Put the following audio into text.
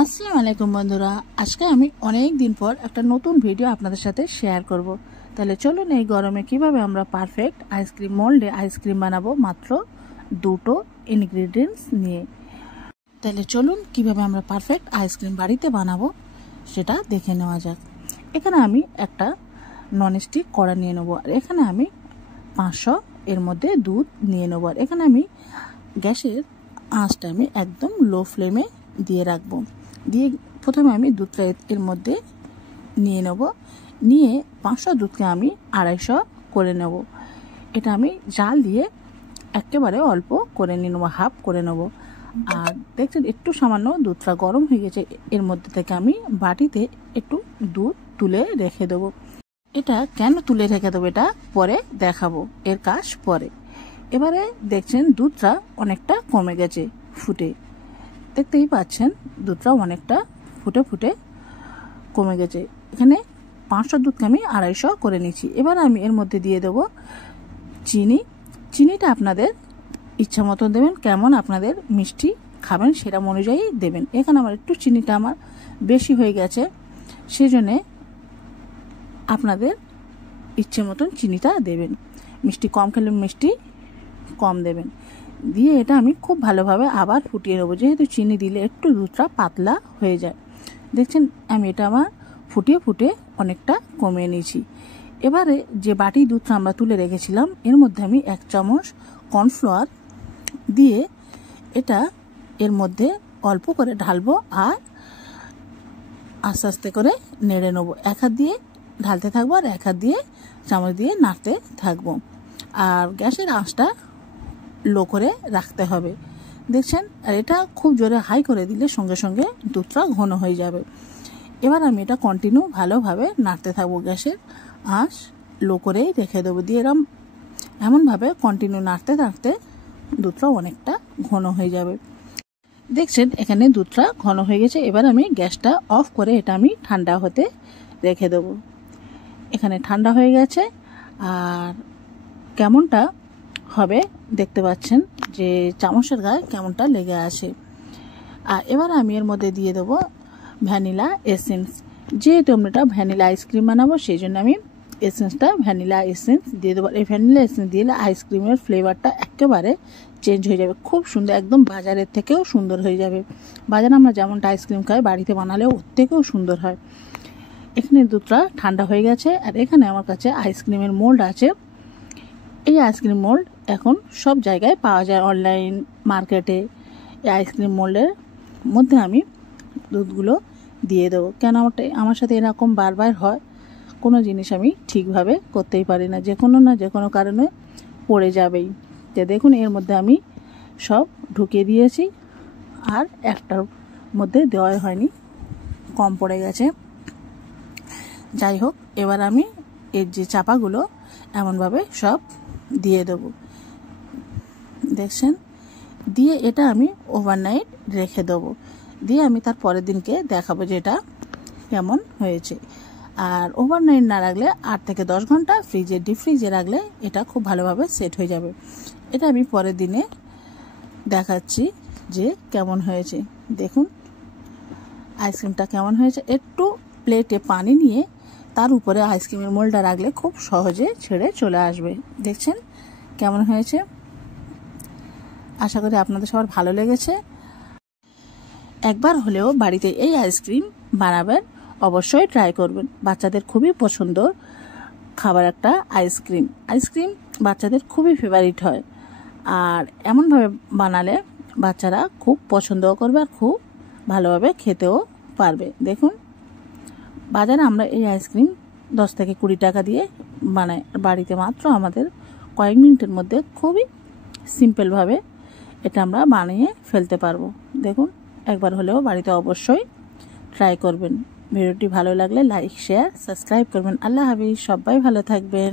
আসসালামু আলাইকুম বন্ধুরা, আজকে আমি অনেক দিন পর একটা নতুন ভিডিও আপনাদের সাথে শেয়ার করব। তাহলে চলুন এই গরমে কিভাবে আমরা পারফেক্ট আইসক্রিম মোল্ডে আইসক্রিম বানাবো মাত্র দুটো ইনগ্রেডিয়েন্টস নিয়ে। তাহলে চলুন কিভাবে আমরা পারফেক্ট আইসক্রিম বাড়িতে বানাবো সেটা দেখে নেওয়া যাক। এখানে আমি একটা ননস্টিক কড়া নিয়ে নেবো, আর এখানে আমি 500 এর মধ্যে দুধ নিয়ে নেবো। আর এখানে আমি গ্যাসের আঁচটা আমি একদম লো ফ্লেমে দিয়ে রাখবো। দিয়ে প্রথমে আমি দুধটা এর মধ্যে নিয়ে নেব, নিয়ে 500 দুধকে আমি 250 করে নেব। এটা আমি জাল দিয়ে একেবারে অল্প করে নিয়ে নেবো, হাফ করে নেব। আর দেখছেন একটু সামান্য দুধটা গরম হয়ে গেছে, এর মধ্যে থেকে আমি বাটিতে একটু দুধ তুলে রেখে দেবো। এটা কেন তুলে রেখে দেবো এটা পরে দেখাবো, এর কাজ পরে। এবারে দেখছেন দুধটা অনেকটা কমে গেছে ফুটে, দেখতেই পাচ্ছেন দুধটা অনেকটা ফুটে ফুটে কমে গেছে। এখানে 500 দুধকে আমি 250 করে নিচ্ছি। এবার আমি এর মধ্যে দিয়ে দেবো চিনি। চিনিটা আপনাদের ইচ্ছা মতন দেবেন, কেমন আপনাদের মিষ্টি খাবেন সেটা অনুযায়ী দেবেন। এখানে আমার একটু চিনিটা আমার বেশি হয়ে গেছে, সেজন্যে আপনাদের ইচ্ছে মতন চিনিটা দেবেন। মিষ্টি কম খেলে মিষ্টি কম দেবেন। দিয়ে এটা আমি খুব ভালোভাবে আবার ফুটিয়ে নেবো, যেহেতু চিনি দিলে একটু দুধটা পাতলা হয়ে যায়। দেখছেন আমি এটা আমার ফুটিয়ে ফুটে অনেকটা কমিয়ে নিয়েছি। এবারে যে বাটি দুধটা আমরা তুলে রেখেছিলাম এর মধ্যে আমি 1 চামচ কর্নফ্লাওয়ার দিয়ে এটা এর মধ্যে অল্প করে ঢালবো, আর আস্তে আস্তে করে নেড়ে নেবো। এক হাত দিয়ে ঢালতে থাকবো আর এক হাত দিয়ে চামচ দিয়ে নাড়তে থাকবো। আর গ্যাসের আঁচটা লো করে রাখতে হবে, দেখছেন। আর এটা খুব জোরে হাই করে দিলে সঙ্গে সঙ্গে দুধটা ঘন হয়ে যাবে। এবার আমি এটা কন্টিনিউ ভালোভাবে নাড়তে থাকবো, গ্যাসের আঁচ লো করেই রেখে দেবো। দিয়ে এমনভাবে কন্টিনিউ নাড়তে নাড়তে দুধটা অনেকটা ঘন হয়ে যাবে। দেখছেন এখানে দুধটা ঘন হয়ে গেছে। এবার আমি গ্যাসটা অফ করে এটা আমি ঠান্ডা হতে রেখে দেবো। এখানে ঠান্ডা হয়ে গেছে, আর কেমনটা হবে দেখতে পাচ্ছেন যে চামচের গায়ে কেমনটা লেগে আসে। আর এবার আমি এর মধ্যে দিয়ে দেবো ভ্যানিলা এসেন্স। যেহেতু আমরা এটা ভ্যানিলা আইসক্রিম বানাবো সেই জন্য আমি এসেন্সটা ভ্যানিলা এসেন্স দিয়ে দেবো। এই ভ্যানিলা এসেন্স দিলে আইসক্রিমের ফ্লেভারটা একেবারে চেঞ্জ হয়ে যাবে, খুব সুন্দর, একদম বাজারের থেকেও সুন্দর হয়ে যাবে। বাজারে আমরা যেমনটা আইসক্রিম খাই বাড়িতে বানালে ওর থেকেও সুন্দর হয়। এখানে দুধটা ঠান্ডা হয়ে গেছে, আর এখানে আমার কাছে আইসক্রিমের মোল্ড আছে। এই আইসক্রিম মোল্ড এখন সব জায়গায় পাওয়া যায়, অনলাইন মার্কেটে। এই আইসক্রিম মোল্ডের মধ্যে আমি দুধগুলো দিয়ে দেবো। কেন আমার সাথে এরকম বারবার হয়, কোনো জিনিস আমি ঠিকভাবে করতেই পারি না, যে কোনো কারণে পড়ে যাবেই। তো দেখুন এর মধ্যে আমি সব ঢুকিয়ে দিয়েছি, আর একটার মধ্যে দেওয়াই হয়নি, কম পড়ে গেছে। যাই হোক, এবার আমি এর যে চাপাগুলো এমনভাবে সব দিয়ে দেবো, দেখছেন। দিয়ে এটা আমি ওভারনাইট রেখে দেবো। দিয়ে আমি তার পরের দিনকে দেখাবো যে এটা কেমন হয়েছে। আর ওভারনাইট না রাখলে 8 থেকে 10 ঘন্টা ডিপ ফ্রিজে রাখলে এটা খুব ভালোভাবে সেট হয়ে যাবে। এটা আমি পরের দিনে দেখাচ্ছি যে কেমন হয়েছে। দেখুন আইসক্রিমটা কেমন হয়েছে। একটু প্লেটে পানি নিয়ে তার উপরে আইসক্রিমের মোল্ডটা রাখলে খুব সহজে ছেড়ে চলে আসবে। দেখছেন কেমন হয়েছে। আশা করি আপনাদের সবার ভালো লেগেছে। একবার হলেও বাড়িতে এই আইসক্রিম বানাবেন, অবশ্যই ট্রাই করবেন। বাচ্চাদের খুবই পছন্দ খাবার একটা আইসক্রিম বাচ্চাদের খুবই ফেভারিট হয়। আর এমনভাবে বানালে বাচ্চারা খুব পছন্দও করবে, আর খুব ভালোভাবে খেতেও পারবে। দেখুন বাজারে আমরা এই আইসক্রিম 10 থেকে 20 টাকা দিয়ে বানাই, বাড়িতে মাত্র আমাদের কয়েক মিনিটের মধ্যে খুবই সিম্পলভাবে এটা আমরা বানিয়ে ফেলতে পারবো। দেখুন একবার হলেও বাড়িতে অবশ্যই ট্রাই করবেন। ভিডিওটি ভালো লাগলে লাইক, শেয়ার, সাবস্ক্রাইব করবেন। আল্লাহ হাফেজ, সবাই ভালো থাকবেন।